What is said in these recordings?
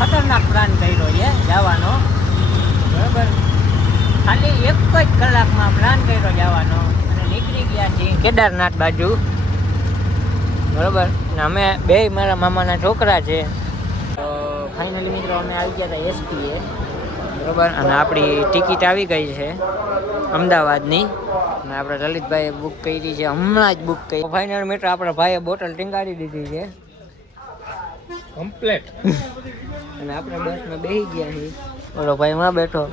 ખતરનાક પ્લાન કર્યો છે જવાનો, બરાબર. ખાલી 1 જ કલાકમાં પ્લાન કર્યો જવાનો અને નીકળી ગયા છીએ કેદારનાથ બાજુ, બરાબર. ને અમે બે મારા મામાના છોકરા છે. તો ફાઇનલી મિત્રો અમે આવી ગયા હતા એસપીએ, બરાબર. અને આપણી ટિકિટ આવી ગઈ છે અમદાવાદની, અને આપણે લલિતભાઈએ બુક કરી છે, હમણાં જ બુક કરી. ફાઇનલ મિત્રો આપણા ભાઈએ બોટલ ટીંગાડી દીધી છે કમ્પ્લેટ. અને આપણે બસમાં બેસી ગયા છીએ, ઓલો ભાઈ માં બેઠો.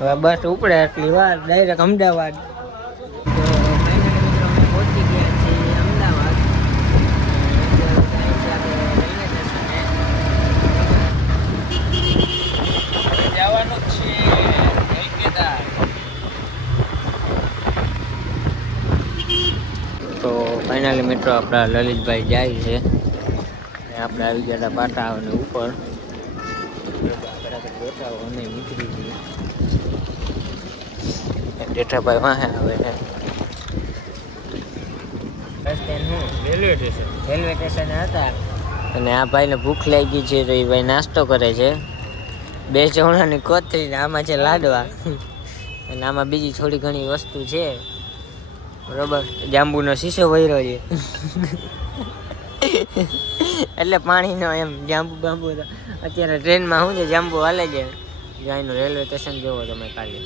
હવે બસ ઉપડે એટલી વાર ડાયરેક્ટ અમદાવાદ. તો ફાઇનલી મિત્રો અમે પહોંચી ગયા છીએ અમદાવાદ. જવાનું છે કેદાર. તો ફાઇનલી મિત્રો આપણા લલિતભાઈ જાય છે, આપણે આવી ગયા હતા પાટાઓની ઉપર. અમે નીકળી છીએ, જેઠાભાઈ વાહે આવે છે. રેલવે સ્ટેશન હતા, અને આ ભાઈને ભૂખ લાગી છે તો એ ભાઈ નાસ્તો કરે છે. 2 ચવણાની કોથળી ને આમાં છે લાડવા, અને આમાં બીજી થોડી ઘણી વસ્તુ છે, બરોબર. જાંબુનો શીશો ભર્યો છે. એટલે પાણીનો એમ જાંબુ બાંબુ. અત્યારે ટ્રેનમાં શું છે, જાંબુ હાલે છે. અહીંનું રેલવે સ્ટેશન જોવો તમે કાલે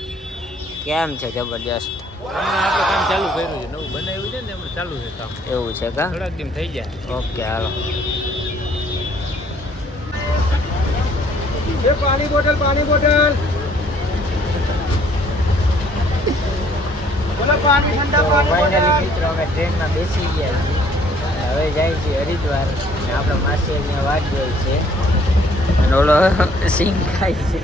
કેમ છે, જબરજસ્ત. આપણે કામ ચાલુ કર્યું છે, નવું બનાવ્યું છે ને એમાં ચાલુ છે કામ. એવું છે કા? થોડાક દિન થઈ જાય. ઓકે હાલો. પાણી બોટલ પાણી બોટલ પાણી ઠંડા ફાઇનલી મિત્રો અમે ટ્રેનમાં બેસી ગયા છીએ. હવે જાય છે હરિદ્વાર, અને આપણા માસી અહીંયા વાટ જોઈ છે, અને ઓલો સિંગ ખાય છે.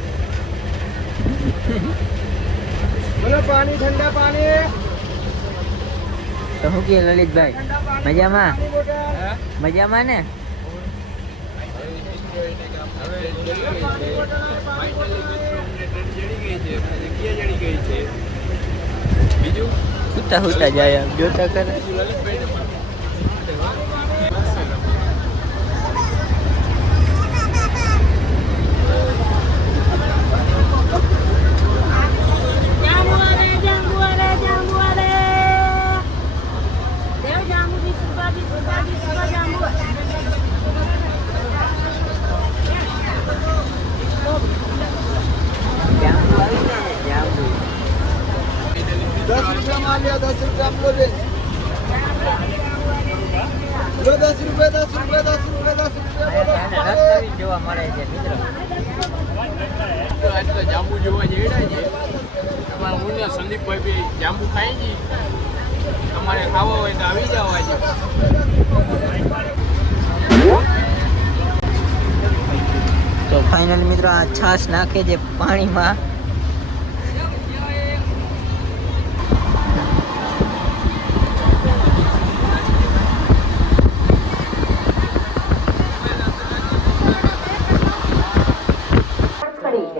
બોલો પાણી ઠંડા પાણી. તો શું કહે લલિતભાઈ, મજામાં? મજામાં ને? બીજું હુતા હુતા જાય જોતા કરે. જોવા મળે છે મિત્રો. જાંબુ જોવા જેડા છે. તમારા હું સંદીપભાઈ બી જાંબુ ખાય છે. તમારે ખાવા હોય તો આવી જવા છે. તો ફાઇનલ મિત્રો આ છાશ નાખે છે પાણીમાં.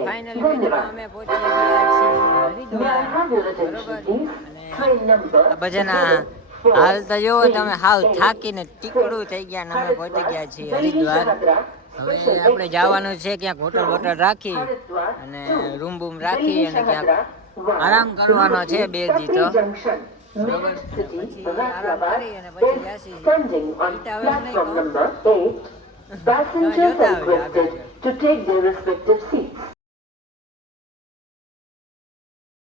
ફાઇનલી મિત્રો અમે પહોંચી ગયા છીએ હરિદ્વાર, બરોબર. અને આ બધાના હાલ તો જોવો તમે, હાવ થાકીને ટીકડું થઈ ગયા, અને અમે પહોંચી ગયા છીએ હરિદ્વાર. હવે આપણે જવાનું છે ક્યાંક હોટલ વોટલ રાખી અને રૂમ બૂમ રાખી અને ક્યાંક આરામ કરવાનો છે 2 દી તો, બરોબર. પછી આરામ કરી અને પછી જાસી ઈટા હવે નહીં કહું. Passengers are requested to take their respective seats.